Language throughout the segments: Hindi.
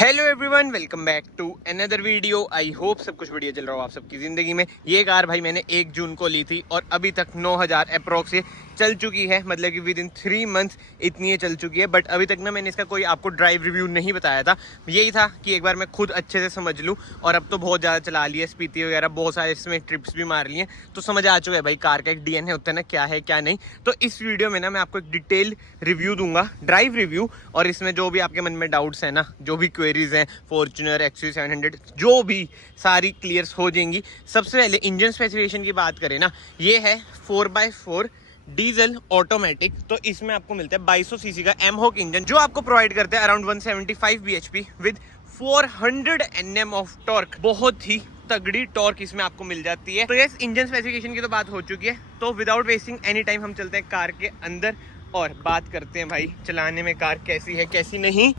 Hello everyone, welcome back to another video. I hope सब कुछ बढ़िया चल रहा हो आप सबकी ज़िंदगी में। ये कार भाई मैंने 1 जून को ली थी और अभी तक 9000 अप्रॉक्स ये चल चुकी है, मतलब कि विद इन 3 मंथ्स इतनी ये चल चुकी है। बट अभी तक ना मैंने इसका कोई आपको ड्राइव रिव्यू नहीं बताया था। यही था कि एक बार मैं खुद अच्छे से समझ लूँ, और अब तो बहुत ज़्यादा चला लिया, स्पीति वगैरह बहुत सारे इसमें ट्रिप्स भी मार लिए, तो समझ आ चुका है भाई कार का एक डीएनए होता है ना, क्या है क्या नहीं। तो इस वीडियो में ना मैं आपको एक डिटेल रिव्यू दूंगा, ड्राइव रिव्यू, और इसमें जो भी आपके मन में डाउट्स हैं ना, जो भी क्वेरीज हैं फॉर्च्यूनर XUV700 जो भी सारी क्लियर्स हो जाएंगी। सबसे पहले इंजन स्पेसिफिकेशन की बात करें ना, ये है 4x4 डीजल ऑटोमेटिक। तो इसमें आपको मिलता है 2200 सीसी का एमहॉक इंजन, जो आपको प्रोवाइड करता है around 175 bhp with 400 Nm of torque. बहुत ही तगड़ी टॉर्क इसमें आपको मिल जाती है। तो यस, इंजन स्पेसिफिकेशन की तो बात हो चुकी है। तो विदाउट वेस्टिंग एनी टाइम हम चलते हैं कार के अंदर और बात करते हैं भाई चलाने में कार कैसी है कैसी नहीं।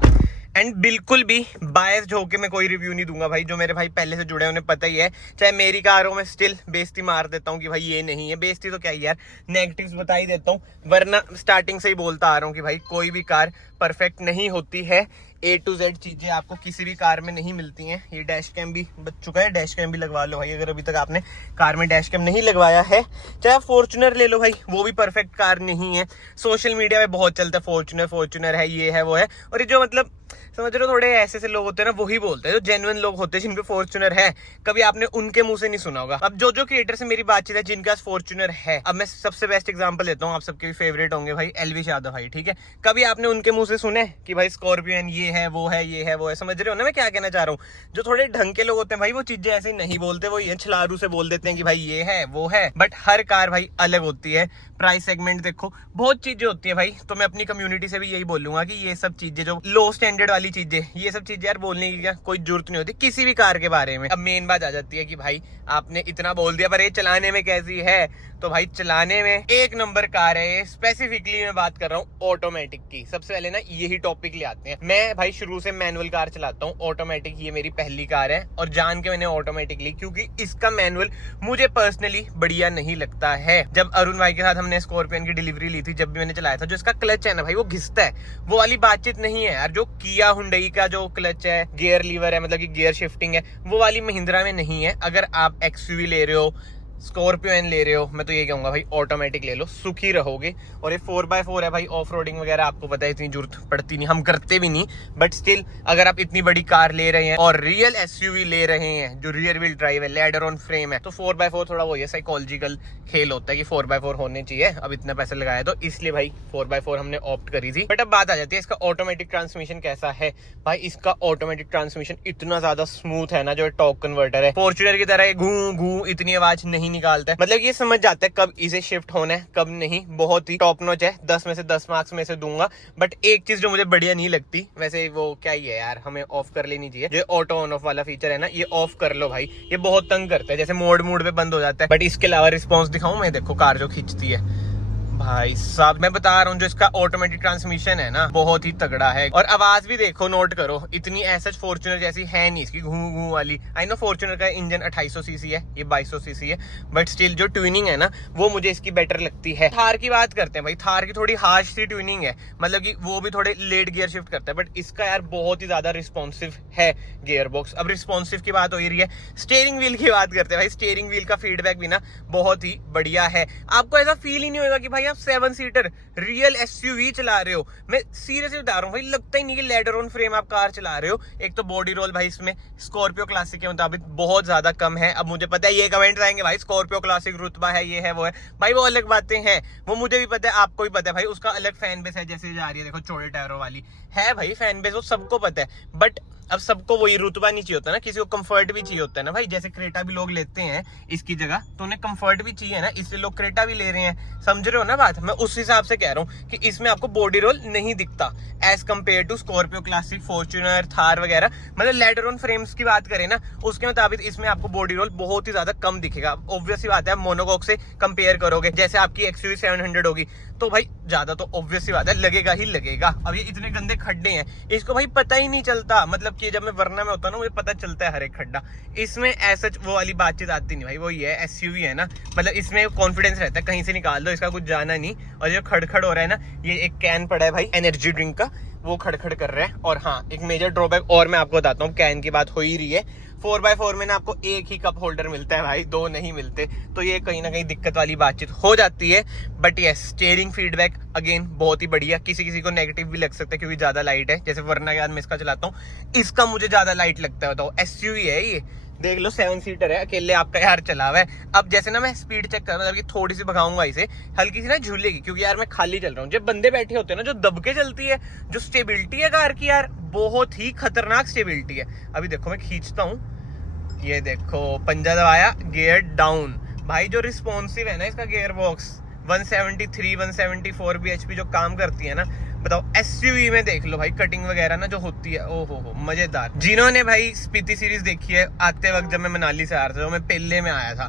एंड बिल्कुल भी बायस्ड होके मैं कोई रिव्यू नहीं दूंगा भाई। जो मेरे भाई पहले से जुड़े हैं उन्हें पता ही है, चाहे मेरी कार हो मैं स्टिल बेइज्जती मार देता हूँ कि भाई ये नहीं है। बेइज्जती तो क्या ही यार, नेगेटिव्स बता ही देता हूँ, वरना स्टार्टिंग से ही बोलता आ रहा हूँ कि भाई कोई भी कार परफेक्ट नहीं होती है। A to Z चीजें आपको किसी भी कार में नहीं मिलती हैं। ये डैश कैम भी बच चुका है, डैश कैम भी लगवा लो भाई अगर अभी तक आपने कार में डैश कैम नहीं लगवाया है। चाहे फॉर्च्यूनर ले लो भाई, वो भी परफेक्ट कार नहीं है। सोशल मीडिया में बहुत चलता है फॉर्च्यूनर है, ये है वो है, और ये जो मतलब समझ रहे हो थोड़े ऐसे लोग होते हैं ना, वही बोलते हैं। जो जेन्युइन लोग होते हैं जिनके फॉर्च्यूनर है, कभी आपने उनके मुंह से नहीं सुना होगा। अब जो क्रिएटर से मेरी बातचीत है जिनका फॉर्च्यूनर है, अब मैं सबसे बेस्ट एग्जांपल लेता हूँ, आप सबके भी फेवरेट होंगे भाई, एलवी यादव भाई, ठीक है। कभी आपने उनके मुंह से सुने कि भाई स्कॉर्पियन ये है वो है ये है वो है। समझ रहे हो ना मैं क्या कहना चाह रहा हूँ। जो थोड़े ढंग के लोग होते हैं भाई, वो चीजें ऐसे नहीं बोलते, वो ये छलारू से बोल देते हैं कि भाई ये है वो है। बट हर कार भाई अलग होती है। प्राइस सेगमेंट देखो, बहुत चीजें होती है भाई। तो मैं अपनी कम्युनिटी से भी यही बोलूंगा कि ये सब चीजें जो लो स्टैंडर्ड वाली चीजें, ये सब चीजें यार बोलने की क्या कोई जरूरत नहीं होती किसी भी कार के बारे में। अब मेन बात आ जाती है कि भाई आपने इतना बोल दिया पर ये चलाने में कैसी है। तो भाई चलाने में एक नंबर कार है। स्पेसिफिकली मैं बात कर रहा हूँ ऑटोमेटिक की। सबसे पहले ना यही टॉपिक ले आते हैं। मैं भाई शुरू से मैनुअल कार चलाता हूँ, ऑटोमेटिक ये मेरी पहली कार है, और जान के मैंने ऑटोमेटिक ली क्योंकि इसका मैनुअल मुझे पर्सनली बढ़िया नहीं लगता है। जब अरुण भाई के साथ हमने स्कॉर्पियन की डिलीवरी ली थी, जब भी मैंने चलाया था, जो इसका क्लच है ना भाई वो घिसता है, वो वाली बातचीत नहीं है यार। जो किया हुंडई का जो क्लच है, गियर लीवर है, मतलब कि गियर शिफ्टिंग है, वो वाली महिंद्रा में नहीं है। अगर आप XUV ले रहे हो, स्कॉर्पियन ले रहे हो, मैं तो ये कहूंगा भाई ऑटोमेटिक ले लो, सुखी रहोगे। और ये 4x4 है भाई, ऑफ रोडिंग वगैरह आपको पता है इतनी जरूरत पड़ती नहीं, हम करते भी नहीं। बट स्टिल अगर आप इतनी बड़ी कार ले रहे हैं और रियल SUV ले रहे हैं जो रियर व्हील ड्राइव है, लैडर ऑन फ्रेम है, तो 4x4 थोड़ा वो ये साइकोलॉजिकल खेल होता है कि 4x4 होने चाहिए। अब इतना पैसा लगाया तो इसलिए भाई 4x4 हमने ऑप्ट करी थी। बट अब बात आ जाती है इसका ऑटोमेटिक ट्रांसमिशन कैसा है। भाई इसका ऑटोमेटिक ट्रांसमिशन इतना ज्यादा स्मूथ है ना, जो टॉर्क कन्वर्टर है, फॉर्च्यूनर की तरह घू घू इतनी आवाज नहीं निकालता है। मतलब ये समझ जाता है कब इसे शिफ्ट होना है कब नहीं। बहुत ही टॉप नॉच है, 10 में से 10 मार्क्स में से दूंगा। बट एक चीज जो मुझे बढ़िया नहीं लगती, वैसे वो क्या ही है यार, हमें ऑफ कर लेनी चाहिए। जो ऑटो ऑन ऑफ वाला फीचर है ना, ये ऑफ कर लो भाई, ये बहुत तंग करता है। जैसे मोड पे बंद हो जाता है। बट इसके अलावा रिस्पॉन्स दिखाऊं मैं, देखो कार जो खींचती है भाई साहब, मैं बता रहा हूँ जो इसका ऑटोमेटिक ट्रांसमिशन है ना, बहुत ही तगड़ा है। और आवाज भी देखो, नोट करो, इतनी ऐसा फॉर्च्यूनर जैसी है नहीं इसकी, घू घू वाली। आई नो फॉर्च्यूनर का इंजन 2800 सीसी है, ये 2200 सीसी है, बट स्टिल जो ट्यूनिंग है ना वो मुझे इसकी बेटर लगती है। थार की बात करते हैं भाई, थार की थोड़ी हार्श सी ट्यूनिंग है, मतलब कि वो भी थोड़े लेट गियर शिफ्ट करता है। बट इसका यार बहुत ही ज्यादा रिस्पॉन्सिव है गियर बॉक्स। अब रिस्पॉन्सिव की बात हो रही है, स्टीयरिंग व्हील की बात करते हैं भाई। स्टीयरिंग व्हील का फीडबैक भी ना बहुत ही बढ़िया है। आपको ऐसा फील ही नहीं होगा कि भाई आप 7 सीटर रियल SUV चला रहे हो। मैं सीरियसली बता रहा हूँ भाई, लगता ही नहीं कि लेडर ऑन फ्रेम आप कार चला रहे हो। एक तो बॉडी रोल भाई इसमें स्कॉर्पियो क्लासिक के मुताबिक बहुत ज्यादा कम है। अब मुझे पता है ये कमेंट्स आएंगे भाई स्कॉर्पियो क्लासिक रुतबा है, ये है वो है। भाई वो अलग बातें हैं, वो मुझे भी पता है, आपको भी पता है भाई। उसका अलग फैन बेस है, जैसे जा रही है देखो चौड़े टायरों वाली है भाई फैन बेस, वो सबको पता है। बट अब सबको वही रुतबा नहीं चाहिए होता ना, किसी को कंफर्ट भी चाहिए होता है ना भाई। जैसे क्रेटा भी लोग लेते हैं इसकी जगह, तो उन्हें कंफर्ट भी चाहिए ना, इसलिए लोग क्रेटा भी ले रहे हैं। समझ रहे हो ना बात। मैं उस हिसाब से कह रहा हूँ कि इसमें आपको बॉडी रोल नहीं दिखता as compare to Scorpio classic, Fortuner, Thar वगैरह। मतलब लेडर ऑन फ्रेम्स की बात करें ना, उसके मुताबिक इसमें आपको बॉडी रोल बहुत ही ज्यादा कम दिखेगा। ऑब्वियस ही बात है, मोनोकॉक से कंपेयर करोगे, जैसे आपकी XUV700 होगी, तो भाई ज्यादा तो ऑब्वियस ही बात है लगेगा ही लगेगा। अब ये इतने गंदे खड्डे हैं, इसको भाई पता ही नहीं चलता। मतलब कि जब मैं वरना में होता ना, मुझे पता चलता है हर एक खड्डा। इसमें ऐसा वो वाली बातचीत आती नहीं भाई। वो ये SUV है ना, मतलब इसमें कॉन्फिडेंस रहता है, कहीं से निकाल दो, इसका कुछ जाना नहीं। और जो खड़खड़ हो रहा है ना, ये एक कैन पड़ा है भाई एनर्जी ड्रिंक का, वो खड़खड़ कर रहे हैं। और हाँ, एक मेजर ड्रॉबैक और मैं आपको बताता हूँ, कैन की बात हो ही रही है, 4x4 में ना आपको एक ही कप होल्डर मिलता है भाई, दो नहीं मिलते, तो ये कहीं ना कहीं दिक्कत वाली बातचीत हो जाती है। But yes, steering feedback again बहुत ही बढ़िया। किसी किसी को नेगेटिव भी लग सकता है क्योंकि ज्यादा लाइट है, जैसे वरना के बाद मैं इसका चलाता हूँ, इसका मुझे ज्यादा लाइट लगता है। बताओ, एसयूवी है ये, देख लो 7 सीटर है, अकेले आपका यार चला हुआ है। अब जैसे ना मैं स्पीड चेक कर मतलब कि थोड़ी सी भगाऊंगा इसे, हल्की सी ना झूलेगी क्योंकि यार मैं खाली चल रहा हूँ। जब बंदे बैठे होते हैं ना, जो दब के चलती है, जो स्टेबिलिटी है कार की यार, बहुत ही खतरनाक स्टेबिलिटी है। अभी देखो मैं खींचता हूँ, ये देखो पंजा दबाया, गियर डाउन। भाई जो रिस्पॉन्सिव है ना इसका गियर बॉक्स, 173 174 bhp जो काम करती है ना, बताओ। एसयूवी में देख लो भाई, कटिंग वगैरह ना जो होती है, ओहो हो मजेदार। जिन्होंने भाई स्पीति सीरीज देखी है, आते वक्त जब मैं मनाली से आ रहा था, मैं पेल्ले में आया था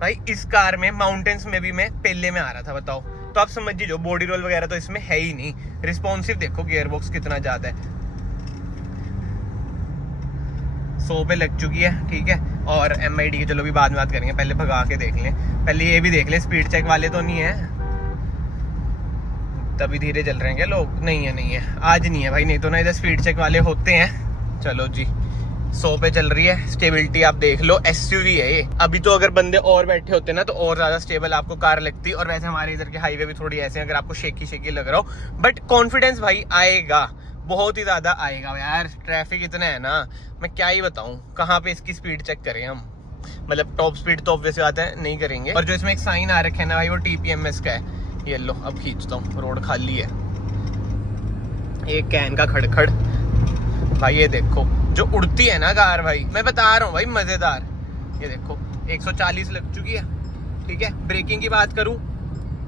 भाई, इस कार में माउंटेन्स में भी मैं पेल्ले में आ रहा था, बताओ। तो आप समझिए, जो बॉडी रोल वगैरह तो इसमें है ही नहीं। रिस्पॉन्सिव देखो गियर बॉक्स कितना ज्यादा है, 100 पे लग चुकी है, ठीक है। और MID की चलो भी बाद में बात करेंगे, पहले भगा के देख लें, पहले ये भी देख लें स्पीड चेक वाले तो नहीं है, तभी धीरे चल रहे हैं क्या लोग? नहीं है, नहीं है आज, नहीं है भाई, नहीं तो ना इधर स्पीड चेक वाले होते हैं। चलो जी, 100 पे चल रही है, स्टेबिलिटी आप देख लो, एसयूवी है ये। अभी तो अगर बंदे और बैठे होते ना तो और ज्यादा स्टेबल आपको कार लगती। और वैसे हमारे इधर के हाईवे भी थोड़ी ऐसे हैं, अगर आपको शेकी लग रहा हो, बट कॉन्फिडेंस भाई आएगा, बहुत ही ज्यादा आएगा यार। ट्रैफिक इतना है ना, मैं क्या ही बताऊं, कहाँ पे इसकी स्पीड चेक करें हम, मतलब टॉप स्पीड तो ऑब्वियस बात है नहीं करेंगे। और जो इसमें एक साइन आ रखा है ना भाई, वो TPMS का है। ये लो, अब खींचता हूँ, रोड खाली है। एक कैन का खड़खड़ भाई, ये देखो जो उड़ती है ना कार भाई, मैं बता रहा हूँ भाई, मजेदार। ये देखो 140 लग चुकी है, ठीक है। ब्रेकिंग की बात करूं,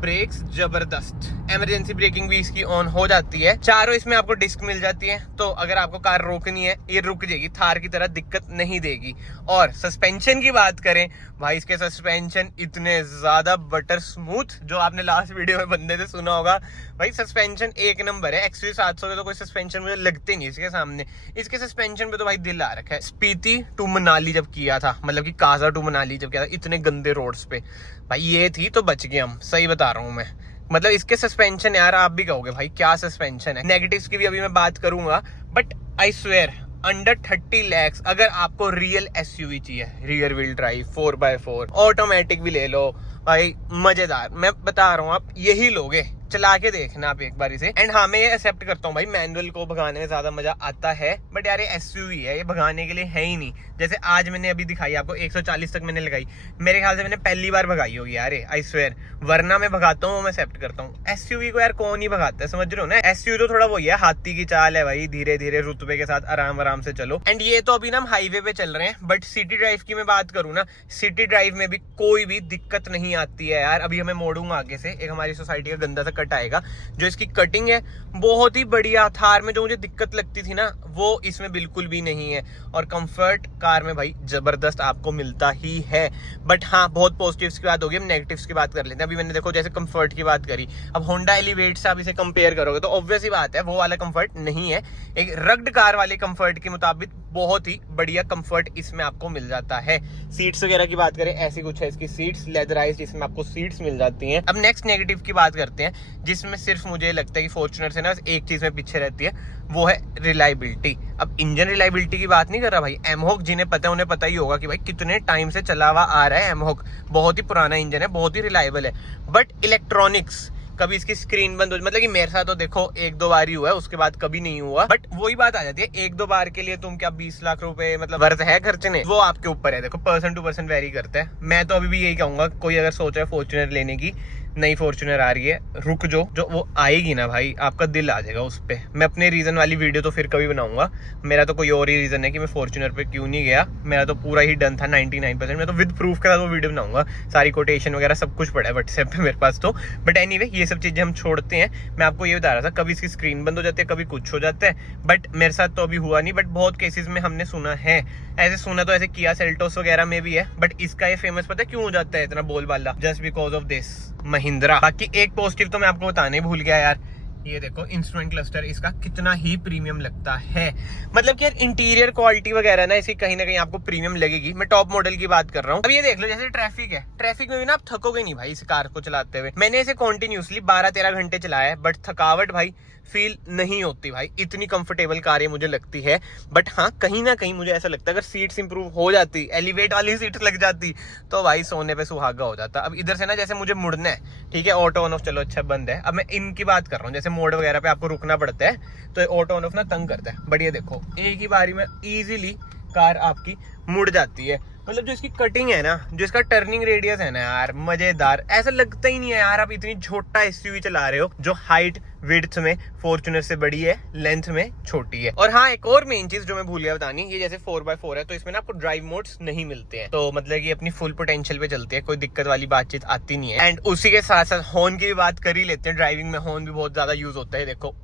ब्रेक्स जबरदस्त, इमरजेंसी ब्रेकिंग भी इसकी ऑन हो जाती है। चारों इसमें आपको डिस्क मिल जाती है, तो अगर आपको कार रोकनी है ये रुक जाएगी, थार की तरह दिक्कत नहीं देगी। और सस्पेंशन की बात करें भाई, इसके सस्पेंशन इतने ज्यादा बटर स्मूथ, जो आपने लास्ट वीडियो में बंदे से सुना होगा भाई, सस्पेंशन एक नंबर है। XUV 700 के तो कोई सस्पेंशन मुझे लगते नहीं इसके सामने, इसके सस्पेंशन पे तो भाई दिल आ रखा है। स्पीति टू मनाली जब किया था, मतलब कि काजा टू मनाली जब किया था इतने गंदे रोड्स पे, भाई ये थी तो बच गए हम, सही बता रहा हूँ मैं। मतलब इसके सस्पेंशन यार, आप भी कहोगे भाई क्या सस्पेंशन है। नेगेटिव्स की भी अभी मैं बात करूंगा, but I swear under 30 lakhs अगर आपको रियल एसयूवी चाहिए, rear wheel drive 4x4 automatic भी ले लो भाई, मजेदार। मैं बता रहा हूँ, आप यही लोगे, चला के देखना आप एक बार इसे। एंड हाँ, मैं ये एक्सेप्ट करता हूँ भाई, मैनुअल को भगाने में ज्यादा मजा आता है, बट यार ये एसयूवी है, ये भगाने के लिए है ही नहीं। जैसे आज मैंने अभी दिखाई आपको, 140 तक मैंने लगाई, मेरे ख्याल से मैंने पहली बार भगाई होगी यार, आई स्वेयर। वरना मैं भगाता हूँ, मैं एक्सेप्ट करता हूँ। एसयूवी को यार कौन ही भगाता है, समझ रहे हो ना। एसयूवी तो थोड़ा वही है, हाथी की चाल है भाई, धीरे धीरे रुतबे के साथ आराम आराम से चलो। एंड ये तो अभी ना हम हाईवे पे चल रहे हैं, बट सिटी ड्राइव की मैं बात करूँ ना, सिटी ड्राइव में भी कोई भी दिक्कत नहीं आती है यार। अभी हमें मोड़ूंगा आगे से, एक हमारी सोसाइटी का गंदा सा कट आएगा, जो इसकी कटिंग है बहुत ही बढ़िया। थार में जो मुझे दिक्कत लगती थी ना, वो इसमें बिल्कुल भी नहीं है। और कंफर्ट कार में भाई जबरदस्त आपको मिलता ही है। बट हाँ, बहुत पॉजिटिव्स की बात होगी, हम नेगेटिव्स की बात कर लेते हैं। अभी मैंने देखो जैसे कंफर्ट की बात करी, अब होंडा एलिवेट से आप इसे कंपेयर करोगे तो ऑब्वियस ही बात है वो वाला कंफर्ट नहीं है। एक रग्ड कार वाले कंफर्ट के मुताबिक बहुत ही बढ़िया कंफर्ट इसमें आपको मिल जाता है। सीट्स वगैरह की बात करें, ऐसी कुछ है इसकी सीट्स, लेदराइज, जिसमें आपको सीट्स मिल जाती हैं। अब नेक्स्ट नेगेटिव की बात करते हैं, जिसमें सिर्फ मुझे लगता है कि फॉर्च्यूनर से ना एक चीज में पीछे रहती है, वो है रिलायबिलिटी। अब इंजन रिलायबिलिटी की बात नहीं कर रहा भाई, एमहॉक जिन्हें पता है उन्हें पता ही होगा कि भाई कितने टाइम से चला हुआ आ रहा है एमहॉक, बहुत ही पुराना इंजन है, बहुत ही रिलायबल है। बट इलेक्ट्रॉनिक्स, कभी इसकी स्क्रीन बंद हो, मतलब कि मेरे साथ तो देखो 1-2 बार ही हुआ है, उसके बाद कभी नहीं हुआ। बट वही बात आ जाती है, 1-2 बार के लिए तुम क्या 20 लाख रुपए मतलब वर्थ है खर्चने, वो आपके ऊपर है। देखो पर्सन टू पर्सन वेरी करता है। मैं तो अभी भी यही कहूंगा, कोई अगर सोच रहा है फॉर्च्यूनर लेने की, नई फॉर्च्यूनर आ रही है, रुक जो वो आएगी ना भाई, आपका दिल आ जाएगा उस पे। मैं अपने रीजन वाली वीडियो तो फिर कभी बनाऊंगा, मेरा तो कोई और ही रीजन है कि मैं फॉर्च्यूनर पे क्यों नहीं गया। मेरा तो पूरा ही डन था 99%। मैं तो विद प्रूफ के साथ वो वीडियो बनाऊंगा, सारी कोटेशन वगैरह सब कुछ पड़ा है व्हाट्सएप पे मेरे पास तो। बट एनीवे, ये सब चीजें हम छोड़ते हैं। मैं आपको ये बता रहा था, कभी इसकी स्क्रीन बंद हो जाती है, कभी कुछ हो जाता है, बट मेरे साथ तो अभी हुआ नहीं। बट बहुत केसेस में हमने सुना है, ऐसे सुना तो ऐसे किया सेल्टोस वगैरह में भी है। बट इसका ये फेमस पता है क्यों हो जाता है इतना बोलबाला, just because of this Mahindra. बाकी एक पॉजिटिव तो मैं आपको बताने भूल गया यार, ये देखो इंस्ट्रूमेंट क्लस्टर इसका कितना ही प्रीमियम लगता है। मतलब कि यार इंटीरियर क्वालिटी वगैरह ना इसकी कहीं ना कहीं आपको प्रीमियम लगेगी। मैं टॉप मॉडल की बात कर रहा हूँ। अब ये देख लो जैसे ट्रैफिक है, ट्रैफिक में भी ना आप थकोगे नहीं भाई इस कार को चलाते हुए। मैंने इसे कॉन्टिन्यूसली 12-13 घंटे चलाया है, बट थकावट भाई फील नहीं होती भाई। इतनी कंफर्टेबल कार ये मुझे लगती है। बट हाँ, कहीं ना कहीं मुझे ऐसा लगता है अगर सीट्स इंप्रूव हो जाती, एलिवेट वाली सीट्स लग जाती, तो भाई सोने पे सुहागा हो जाता। अब इधर से ना जैसे मुझे मुड़ना है, ठीक है, ऑटो ऑन ऑफ चलो अच्छा बंद है। अब मैं इनकी बात कर रहा हूँ, जैसे मोड़ वगैरह पे आपको रुकना पड़ता है तो ऑटो ऑन ऑफ ना तंग करता है। बट ये देखो एक ही बारी में इजीली कार आपकी मुड़ जाती है। मतलब जो इसकी कटिंग है ना, जो इसका टर्निंग रेडियस है ना यार, मजेदार। ऐसा लगता ही नहीं है यार आप इतनी छोटा एसयूवी चला रहे हो जो हाइट विड्थ में फॉर्च्यूनर से बड़ी है, लेंथ में छोटी है। और हाँ, एक और मेन चीज जो मैं भूल गया बतानी, ये जैसे 4x4 है तो इसमें ना आपको ड्राइव मोड्स नहीं मिलते हैं। तो मतलब कि अपनी फुल पोटेंशियल पे चलती है, कोई दिक्कत वाली बातचीत आती नहीं है। एंड उसी के साथ साथ हॉर्न की भी बात कर ही लेते हैं। ड्राइविंग में हॉर्न भी बहुत ज्यादा यूज होता है। देखो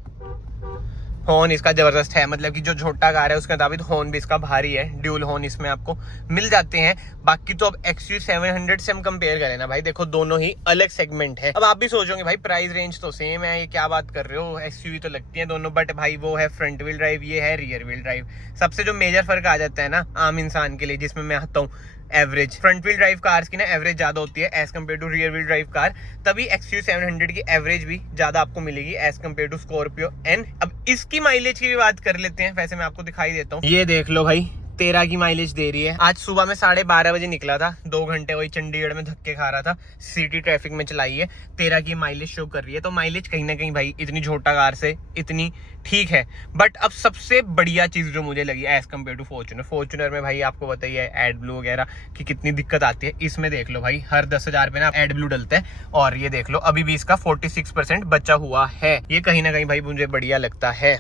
हॉर्न इसका जबरदस्त है। मतलब कि जो छोटा कार है उसके मुताबिक हॉर्न भी इसका भारी है। ड्यूल हॉर्न इसमें आपको मिल जाते हैं। बाकी तो अब XUV700 से हम कंपेयर करें ना भाई, देखो दोनों ही अलग सेगमेंट है। अब आप भी सोचोगे भाई प्राइस रेंज तो सेम है, ये क्या बात कर रहे हो, XUV तो लगती है दोनों। बट भाई वो है फ्रंट व्हील ड्राइव, ये है रियर व्हील ड्राइव। सबसे जो मेजर फर्क आ जाता है ना आम इंसान के लिए, जिसमें मैं आता हूँ average, front wheel drive cars की ना एवरेज ज्यादा होती है as compare to rear wheel drive car. तभी XUV700 की एवरेज भी ज्यादा आपको मिलेगी as compare to Scorpio N. अब इसकी माइलेज की भी बात कर लेते हैं। वैसे मैं आपको दिखाई देता हूँ, ये देख लो भाई 13 की माइलेज दे रही है। आज सुबह में 12:30 बजे निकला था, 2 घंटे वही चंडीगढ़ में धक्के खा रहा था, सिटी ट्रैफिक में चलाई है, 13 की माइलेज शो कर रही है। तो माइलेज कहीं ना कहीं भाई इतनी छोटा कार से इतनी ठीक है। बट अब सबसे बढ़िया चीज जो मुझे लगी एज कम्पेयर टू फॉर्च्यूनर में भाई आपको बताइए एड ब्लू वगैरह की कितनी दिक्कत आती है। इसमें देख लो भाई हर 10,000 पे ना एड ब्लू डलता है। और ये देख लो अभी भी इसका 46% बचा हुआ है। ये कहीं ना कहीं भाई मुझे बढ़िया लगता है।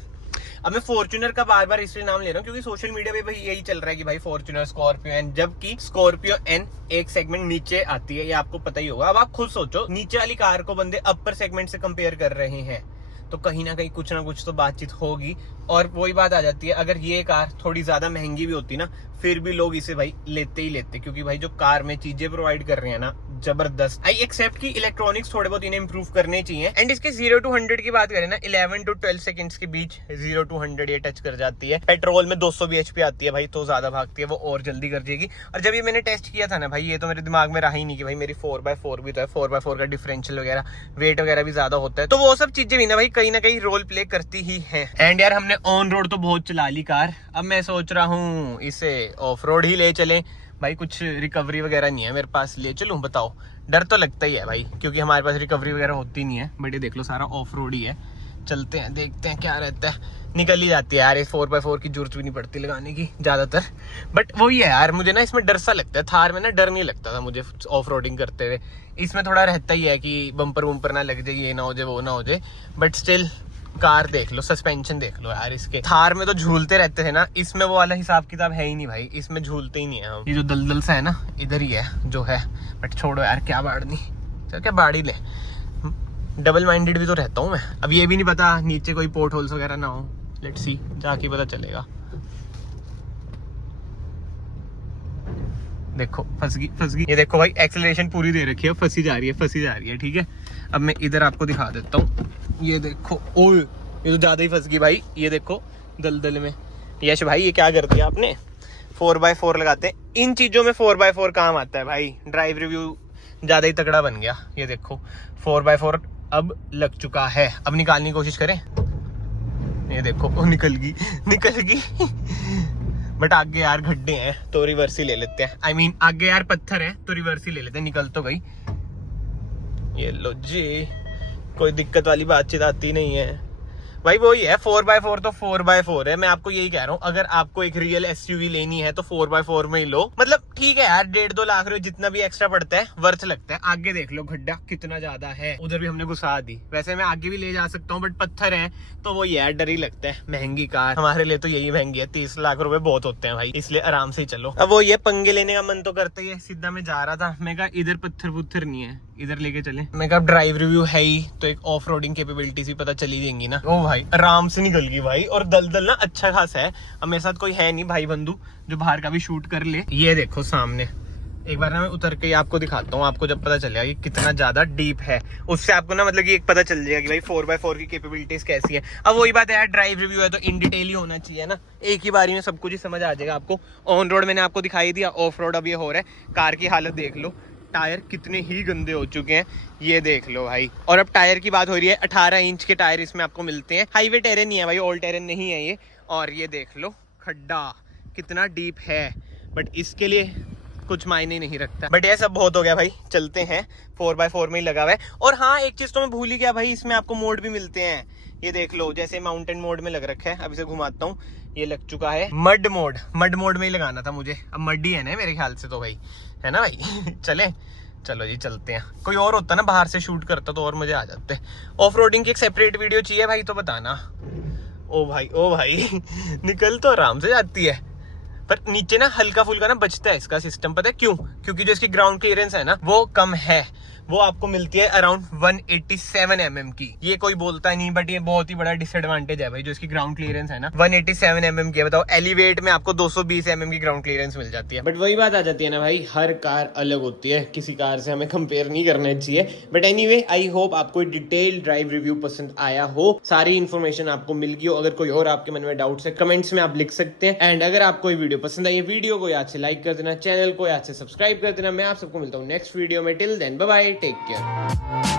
अब मैं फॉर्च्यूनर का बार बार इसलिए नाम ले रहा हूँ क्योंकि सोशल मीडिया पे भाई यही चल रहा है कि भाई फॉर्च्यूनर, स्कॉर्पियो एन, जबकि स्कॉर्पियो एन एक सेगमेंट नीचे आती है, ये आपको पता ही होगा। अब आप खुद सोचो, नीचे वाली कार को बंदे अपर सेगमेंट से कंपेयर कर रहे हैं, तो कहीं ना कहीं कुछ ना कुछ तो बातचीत होगी। और वही बात आ जाती है, अगर ये कार थोड़ी ज्यादा महंगी भी होती ना, फिर भी लोग इसे भाई लेते ही लेते, क्योंकि भाई जो कार में चीजें प्रोवाइड कर रहे हैं ना जबरदस्त। आई एक्सेप्ट की इलेक्ट्रॉनिक्स थोड़े बहुत इन्हें इंप्रूव करने चाहिए। एंड इसके 0 to 100 की बात करें ना, 11 to 12 सेकंड्स के बीच 0 to 100 ये टच कर जाती है। पेट्रोल में 200 bhp आती है भाई, तो ज्यादा भागती है, वो और जल्दी कर देगी। और जब ये मैंने टेस्ट किया था ना भाई, ये तो मेरे दिमाग में रहा ही नहीं कि भाई मेरी 4x4 भी तो है, 4x4 का डिफरेंशियल वगैरह, वेट वगैरह भी ज्यादा होता है। तो वो सब चीजें भी ना भाई कहीं ना कहीं रोल प्ले करती ही है। एंड यार हमने ऑन रोड तो बहुत चला ली कार, अब मैं सोच रहा हूँ इसे ऑफ रोड ही ले चलें भाई। कुछ रिकवरी वगैरह नहीं है मेरे पास, ले चलूं? बताओ, डर तो लगता ही है भाई क्योंकि हमारे पास रिकवरी वगैरह होती नहीं है। बट ये देख लो सारा ऑफ रोड ही है। चलते हैं, देखते हैं क्या रहता है। निकल ही जाती है यार, इस 4x4 की जरूरत भी नहीं पड़ती लगाने की ज्यादातर। बट वही है यार, मुझे ना इसमें डर सा लगता है। थार में ना डर नहीं लगता था मुझे ऑफ रोडिंग करते हुए। इसमें थोड़ा रहता ही है कि बम्पर वम्पर ना लग जाए, ये ना हो जाए, वो ना हो जाए। बट स्टिल कार देख लो, सस्पेंशन देख लो यार इसके। थार में तो झूलते रहते थे ना, इसमें वो वाला हिसाब किताब है ही नहीं भाई, इसमें झूलते ही नहीं है हम। ये जो दलदल सा है ना इधर ही है जो है। बट छोड़ो यार, क्या बाड़नी, चल क्या बाड़ी ले। डबल माइंडेड भी तो रहता हूँ मैं। अब ये भी नहीं पता नीचे कोई पोर्ट होल्स वगैरह ना हो, लेट्स सी, जाके पता चलेगा। देखो फंस गई। ये देखो भाई एक्सेलरेशन पूरी दे रखी है, फंसी जा रही है, ठीक है। अब मैं इधर आपको दिखा देता हूँ, ये देखो, ओए ये तो ज्यादा ही फंस गई भाई। ये देखो दलदल में। यश भाई ये क्या कर दिया आपने? 4x4 लगाते हैं इन चीजों में, 4x4 काम आता है भाई। ड्राइव रिव्यू ज्यादा ही तगड़ा बन गया। ये देखो 4x4 अब लग चुका है। अब निकालने की कोशिश करें। ये देखो वो निकल गई। बट आगे यार गड्ढे हैं तो रिवर्स ही ले लेते हैं। I mean, आगे यार पत्थर है तो रिवर्स ही ले लेते हैं, निकल तो गई। ये लो जी, कोई दिक्कत वाली बातचीत आती नहीं है भाई। वही है 4x4 तो 4x4 है। मैं आपको यही कह रहा हूँ, अगर आपको एक रियल एसयूवी लेनी है तो 4x4 में ही लो। मतलब ठीक है यार, 1.5-2 लाख रुपए जितना भी एक्स्ट्रा पड़ता है वर्थ लगता है। आगे देख लो गड्ढा कितना ज्यादा है, उधर भी हमने घुसा दी। वैसे मैं आगे भी ले जा सकता हूँ बट पत्थर है तो वो यार डर ही लगता है। महंगी कार हमारे लिए तो यही महंगी है, 30 लाख रुपए बहुत होते हैं भाई, इसलिए आराम से ही चलो। अब वो ये पंगे लेने का मन तो करता ही है। सीधा मैं जा रहा था, मैं कहा इधर पत्थर नहीं है, इधर लेके चले। मैं कहा ड्राइव रिव्यू है ही तो एक ऑफ रोडिंग कैपेबिलिटीज भी पता चली देंगी ना। ओ भाई आराम से निकल गई भाई। और दलदल ना अच्छा खासा है। अब मेरे साथ कोई है नहीं भाई बंधु जो बाहर का भी शूट कर ले। ये देखो सामने एक बार ना मैं उतर के आपको दिखाता हूँ, आपको जब पता चलेगा कि कितना ज्यादा डीप है, उससे आपको ना मतलब कि एक पता चल जाएगा कि भाई 4x4 की कैपेबिलिटीज कैसी है। अब वही बात है यार, ड्राइव रिव्यू है तो इन डिटेल ही होना चाहिए ना, एक ही बारी में सब कुछ ही समझ आ जाएगा आपको। ऑन रोड मैंने आपको दिखाई दिया, ऑफ रोड अब ये हो रहा है। कार की हालत देख लो, टायर कितने ही गंदे हो चुके हैं, ये देख लो भाई। और अब टायर की बात हो रही है, 18 इंच के टायर इसमें आपको मिलते हैं। हाईवे टेरेन नहीं है भाई, ऑल टेरेन नहीं है ये। और ये देख लो खड्डा कितना डीप है, बट इसके लिए कुछ मायने नहीं रखता। बट ये सब बहुत हो गया भाई, चलते हैं। 4x4 में ही लगा हुआ है। और हाँ, एक चीज तो मैं भूल ही गया भाई, इसमें आपको मोड भी मिलते हैं। ये देख लो, जैसे माउंटेन मोड में लग रखा है, अब इसे घुमाता हूँ, ये लग चुका है मड मोड। मड मोड में ही लगाना था मुझे, अब मड ही है ना मेरे ख्याल से तो भाई, है ना भाई। चले, चलो जी चलते हैं। कोई और होता ना बाहर से शूट करता तो और मजे आ जाते। ऑफ रोडिंग की एक सेपरेट वीडियो चाहिए भाई तो बताना। ओ भाई निकल तो आराम से जाती है, पर नीचे ना हल्का फुल्का ना बचता है इसका सिस्टम। पता है क्यों? क्योंकि जो इसकी ग्राउंड क्लियरेंस है ना वो कम है, वो आपको मिलती है अराउंड 187 mm की। ये कोई बोलता नहीं, बट ये बहुत ही बड़ा डिसएडवांटेज है भाई, जो इसकी ग्राउंड क्लियरेंस है ना 187 mm की है। बताओ एलिवेट में आपको 220 mm की ग्राउंड क्लियरेंस मिल जाती है। बट वही बात आ जाती है ना भाई, हर कार अलग होती है, किसी कार से हमें कंपेयर नहीं करना चाहिए। बट एनीवे, आई होप आपको डिटेल ड्राइव रिव्यू पसंद आया हो, सारी इन्फॉर्मेशन आपको मिल गई हो। अगर कोई और आपके मन में डाउट्स है कमेंट्स में आप लिख सकते हैं। एंड अगर आपको ये वीडियो पसंद आई, वीडियो को याद से लाइक कर देना, चैनल को याद से सब्सक्राइब कर देना। मैं आप सबको मिलता हूँ नेक्स्ट वीडियो में। Till then bye bye, take care.